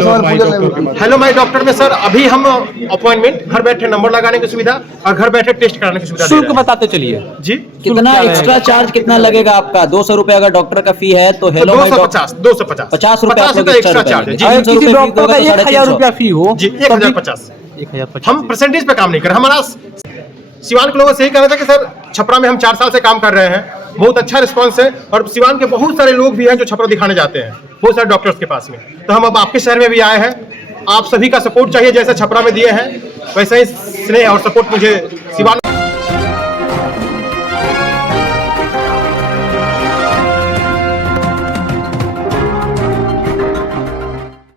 Hello my doctor में sir अभी हम अपॉइंटमेंट घर बैठे नंबर लगाने की सुविधा और घर बैठे टेस्ट कराने की सुविधा शुल्क बताते चलिए जी। कितना एक्स्ट्रा चार्ज कितना लगेगा आपका? 200 रुपए अगर डॉक्टर का फी है तो हेलो 250 50 रुपए एक्स्ट्रा चार्ज है जी। अगर किसी डॉक्टर का 1000 रुपया फी हो जी 1050। हम परसेंटेज पे काम नहीं कर रहे। हमारा सिवान के लोगों से यही कहना था कि सर छपरा में हम 4 साल से काम कर रहे हैं, बहुत अच्छा रिस्पांस है और सिवान के बहुत सारे लोग भी हैं जो छपरा दिखाने जाते हैं बहुत सारे डॉक्टर्स के पास में। तो हम अब आपके शहर में भी आए हैं, आप सभी का सपोर्ट चाहिए, जैसे छपरा में दिए हैं वैसे ही स्नेह और सपोर्ट मुझे सिवान।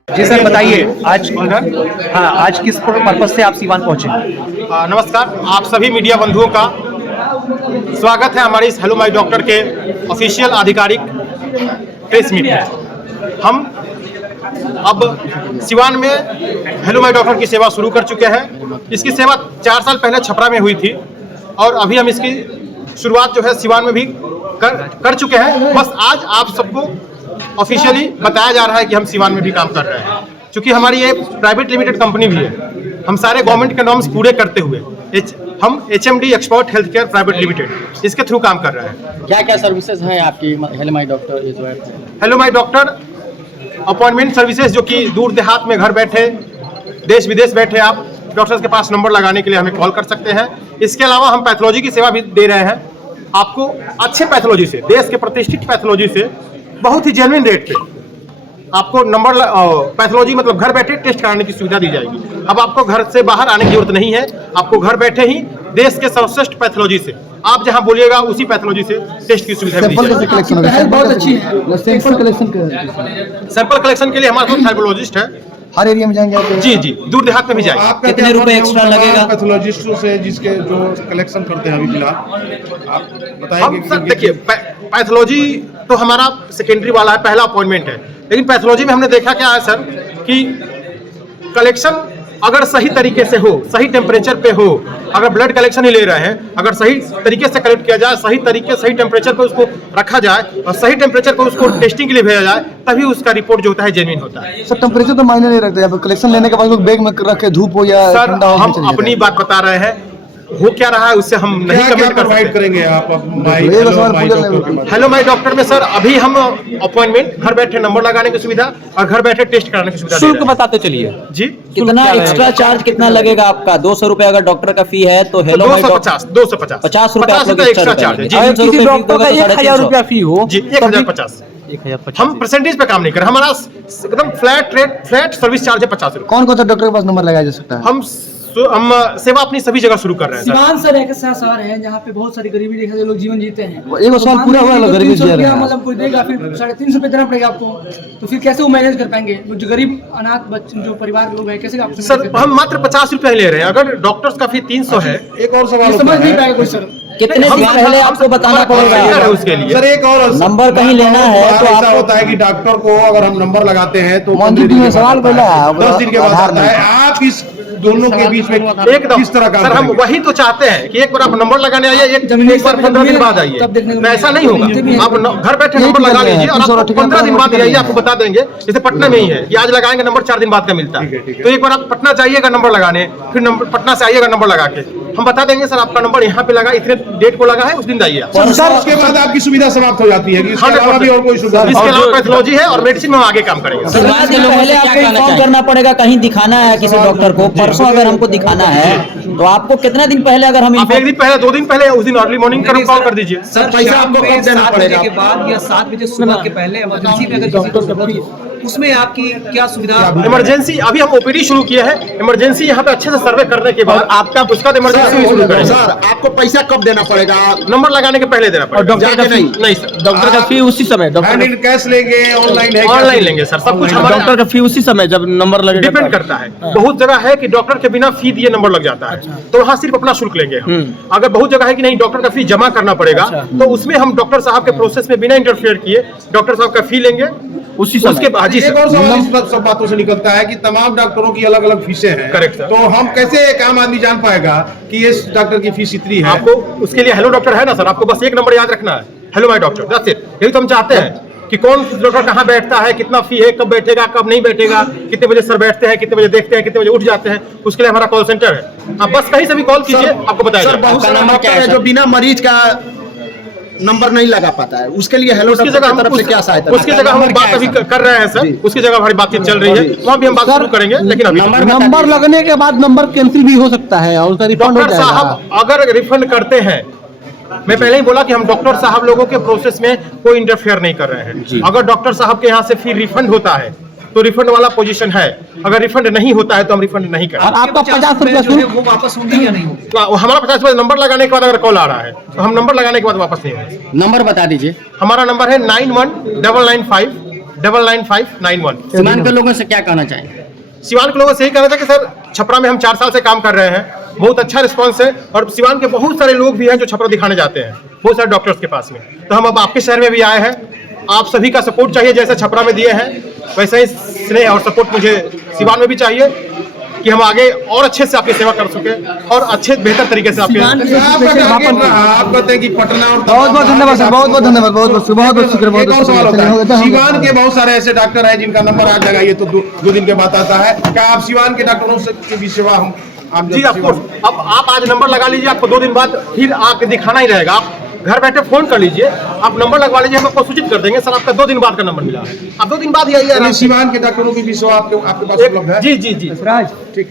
जी सर बताइए आज किस पर्पज से आप सिवान पहुंचे? नमस्कार, आप सभी मीडिया बंधुओं का स्वागत है हमारे इस हेलो माय डॉक्टर के ऑफिशियल आधिकारिक प्रेस मीट में। हम अब सिवान में हेलो माय डॉक्टर की सेवा शुरू कर चुके हैं। इसकी सेवा 4 साल पहले छपरा में हुई थी और अभी हम इसकी शुरुआत जो है सिवान में भी कर चुके हैं। बस आज आप सबको ऑफिशियली बताया जा रहा है कि हम सिवान में भी काम कर रहे हैं। क्योंकि हमारी ये प्राइवेट लिमिटेड कंपनी भी है, हम सारे गवर्नमेंट के नॉर्म्स पूरे करते हुए हम HMD expert health care private limited इसके थ्रू काम कर रहे हैं। क्या क्या सर्विसेज हैं आपकी hello my doctor? Hello my doctor appointment services जो कि दूर देहात में घर बैठे देश विदेश बैठे आप डॉक्टर्स के पास नंबर लगाने के लिए हमें कॉल कर सकते हैं। इसके अलावा हम पैथोलॉजी की सेवा भी दे रहे हैं। आपको अच्छे पैथोलॉजी से, देश के प्रतिष्ठित पैथोलॉजी से बहुत ही जेन्युइन रेट पे आपको नंबर पैथोलॉजी मतलब घर बैठे टेस्ट कराने की सुविधा दी जाएगी। अब आपको घर से बाहर आने की जरूरत नहीं है, आपको घर बैठे ही देश के सर्वश्रेष्ठ पैथोलॉजी से आप जहां बोलिएगा उसी पैथोलॉजी से टेस्ट की सुविधा दी जाएगी। बहुत अच्छी है। सैंपल कलेक्शन के लिए हमारे पास थर्मोलॉजिस्ट है, हर एरिया में जाएंगे जी जी, दूर देहात में भी जाएंगे। कितने रुपए एक्स्ट्रा लगेगा पैथोलॉजिस्टों से जिसके जो कलेक्शन करते हैं अभी फिलहाल आप बताएंगे? हम सर देखिए पैथोलॉजी तो हमारा सेकेंडरी वाला है, पहला अपॉइंटमेंट है, लेकिन पैथोलॉजी में हमने देखा क्या है सर कि कलेक्शन अगर सही तरीके से हो, सही टेम्परेचर पे हो, अगर ब्लड कलेक्शन ही ले रहे हैं, अगर सही तरीके से कलेक्ट किया जाए, सही तरीके सही टेम्परेचर पे उसको रखा जाए और सही टेम्परेचर पे उसको टेस्टिंग के लिए भेजा जाए, तभी उसका रिपोर्ट जो होता है जेन्युइन होता है। सर टेम्परेचर तो मायने नहीं रखते, अब कलेक्शन लेने के बाद लोग बैग में रखे धूप हो या सर हम अपनी बात बता रहे हैं, हो क्या रहा है उससे हम नहीं कमेंट कर सकते। करेंगे आप हेलो माय डॉक्टर में सर अभी हम अपॉइंटमेंट घर बैठे नंबर लगाने की सुविधा और घर बैठे टेस्ट कराने की सुविधा शुल्क बताते चलिए जी। कितना एक्स्ट्रा चार्ज कितना लगेगा आपका? 200 रुपए अगर डॉक्टर का फी है तो हेलो 250 50 रुपए एक्स्ट्रा चार्ज है जी। अगर किसी डॉक्टर का 1000 रुपया फी हो जी 1050। हम परसेंटेज पे काम नहीं कर रहे, हमारा एकदम फ्लैट सर्विस चार्ज है 50 रुपए। कौन कौन सा डॉक्टर के पास नंबर लगाया जा सकता है? हम सेवा अपनी सभी जगह शुरू कर रहे हैं। सिवान सर एक ऐसा शहर है जहाँ पे बहुत सारी गरीबी रेखा से लोग जीवन जीते हैं। एक साल पूरा हुआ लोग गरीबी जी रहे हैं, मतलब कोई देगा फिर 350 रुपए देना पड़ेगा आपको, तो फिर कैसे वो मैनेज कर पाएंगे? जो गरीब अनाथ बच्चे जो परिवार लोग हैं कैसे आप? सर हम मात्र 50 रुपए ले रहे हैं, अगर डॉक्टर्स का फी 300 है। एक और सवाल समझ नहीं पाएगा कोई सर। कितने दिन पहले आपको बताना पड़ेगा उसके लिए? सर एक और नंबर कहीं लेना है तो ऐसा आपको होता है कि डॉक्टर को अगर हम नंबर लगाते हैं तो मंजूर जी ने सवाल बोला है, 10 दिन के बाद आता है। आप इस दोनों के बीच में एकदम किस तरह का सर हम वही तो चाहते हैं कि एक बार आप नंबर लगाने आइए, एक बार 15 दिन बाद आइए, तो ऐसा नहीं होगा। आप घर बैठे नंबर लगा लीजिए और आपको 15 दिन बाद आइए, आपको बता देंगे। जैसे पटना में ही है कि आज लगाएंगे नंबर 4 दिन बाद का मिलता है, तो एक बार आप पटना जाइएगा नंबर लगाने, फिर नंबर पटना से आइएगा नंबर लगा के हम बता देंगे सर आपका नंबर यहाँ पे लगा, इतने डेट को लगा है, उस दिन जाइए। उसके बाद आपकी सुविधा समाप्त हो जाती है कि इसके अलावा भी और कोई सुविधा? इसके अलावा पैथोलॉजी है और मेडिसिन में हम आगे काम करेंगे। पहले आपको इन्फॉर्म करना पड़ेगा, कहीं दिखाना है किसी डॉक्टर को, परसों अगर हमको दिखाना है तो आपको कितने दिन पहले अगर हम आप 1 दिन पहले 2 दिन पहले उस दिन अर्ली मॉर्निंग कर कॉल कर दीजिए। सर पैसा आपको कब देना पड़ेगा? के बाद या 7 बजे सुबह के पहले इमरजेंसी में अगर डॉक्टर उसमें आपकी क्या सुविधा? इमरजेंसी अभी हम ओपीडी शुरू किया है, इमरजेंसी यहाँ पे अच्छे से सर्वे करने के बाद आपका उसका इमरजेंसी शुरू करेंगे। सर आपको पैसा कब देना पड़ेगा? नंबर लगाने के पहले देना पड़ेगा। डॉक्टर का नहीं सर, डॉक्टर का फी उसी समय, डॉक्टर कैश लेंगे ऑनलाइन है? ऑनलाइन लेंगे सर, सब कुछ हमारा डॉक्टर का फी उसी समय जब नंबर लगेगा डिपेंड करता है। बहुत जगह है कि डॉक्टर के बिना फी दिए नंबर लग जाता है, तो वहाँ सिर्फ अपना शुल्क लेंगे हम। अगर बहुत जगह है कि नहीं डॉक्टर का फी जमा करना पड़ेगा, तो उसमें हम डॉक्टर साहब के प्रोसेस में बिना इंटरफेयर किए डॉक्टर साहब का फी लेंगे उसी समय। उसके बाद जी एक और सवाल इस सब बातों से निकलता है कि तमाम डॉक्टरों की अलग अलग फीसें हैं। Correct sir. तो हम कैसे एक आम आदमी जान पाएगा कि इस डॉक्टर की फीस इतनी है? आपको उसके लिए हेलो डॉक्टर है ना सर, आपको बस एक नंबर याद रखना है, hello my doctor, that's it. यही तो हम चाहते हैं कि कौन डॉक्टर कहाँ बैठता है, कितना फी है, कब बैठेगा, कब नहीं बैठेगा, कितने बजे सर बैठते हैं, कितने बजे देखते हैं, कितने बजे उठ जाते हैं, उसके लिए हमारा कॉल सेंटर है। आप बस कहीं से भी कॉल कीजिए, आपको बताया सर जाएगा। बहुत सारा डॉक्टर है जो बिना मरीज का नंबर नहीं लगा पाता है, उसके लिए हेलो उसकी डॉक्टर जगह की तरफ से क्या सहायता उसकी जगह हम बात अभी कर रहे हैं सर, उसकी जगह हमारी बातचीत चल रही है, वहाँ भी हम बात शुरू करेंगे, लेकिन अभी नंबर लगने के बाद नंबर कैंसिल भी हो सकता है और उसका रिफंड हो डॉक्टर जाएगा। साहब अगर रिफंड करते हैं, मैं पहले ही बोला कि हम डॉक्टर साहब लोगों के प्रोसेस में कोई इंटरफेयर नहीं कर रहे हैं। अगर डॉक्टर साहब के यहाँ से फिर रिफंड होता है तो रिफंड वाला पोजीशन है, अगर रिफंड नहीं होता है तो हम रिफंड नहीं और करेंगे। आपका 50 रुपया जो है शुल्क वो वापस होंगे या नहीं होंगे? तो हमारा 50 रुपये नंबर लगाने के बाद अगर कॉल आ रहा है तो हम नंबर लगाने के बाद वापस नहीं होंगे। नंबर बता दीजिए। हमारा नंबर है 9199599991। सीमांत के लोगों से क्या कहना चाहेंगे? सिवान के लोगों से यही कहना था कि सर छपरा में हम 4 साल से काम कर रहे हैं, बहुत अच्छा रिस्पांस है और सिवान के बहुत सारे लोग भी हैं जो छपरा दिखाने जाते हैं, बहुत सारे डॉक्टर्स के पास में। तो हम अब आपके शहर में भी आए हैं, आप सभी का सपोर्ट चाहिए, जैसे छपरा में दिए हैं वैसे ही स्नेह और सपोर्ट मुझे सिवान में भी चाहिए कि हम आगे और अच्छे से आपकी सेवा कर सके और अच्छे बेहतर तरीके से आपके आप कहते हैं कि पटना और बहुत बहुत धन्यवाद सर, बहुत बहुत धन्यवाद, बहुत बहुत शुक्रिया, एक और सवाल होता है, बहुत सिवान के बहुत सारे ऐसे डॉक्टर हैं जिनका नंबर आज लगाइए तो दो दिन के बाद आता है, क्या आप सिवान के डॉक्टरों से की भी सेवा हम आप जी ऑफकोर्स। अब आप आज नंबर लगा लीजिए, आपको 2 दिन बाद फिर आके दिखाना ही रहेगा। आप घर बैठे फोन कर लीजिए, आप नंबर लगवा लीजिए, हम आपको सूचित कर देंगे सर आपका 2 दिन बाद का नंबर मिला है, आप 2 दिन बाद ही आइए। सिवान के डॉक्टरों की भी सेवा आपके पास उपलब्ध है? जी जी जी ठीक।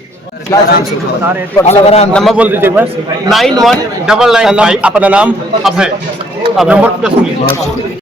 नंबर बोल दीजिए बस। 919995। अपना नाम अब है, अब नंबर पूरा सुन लीजिए।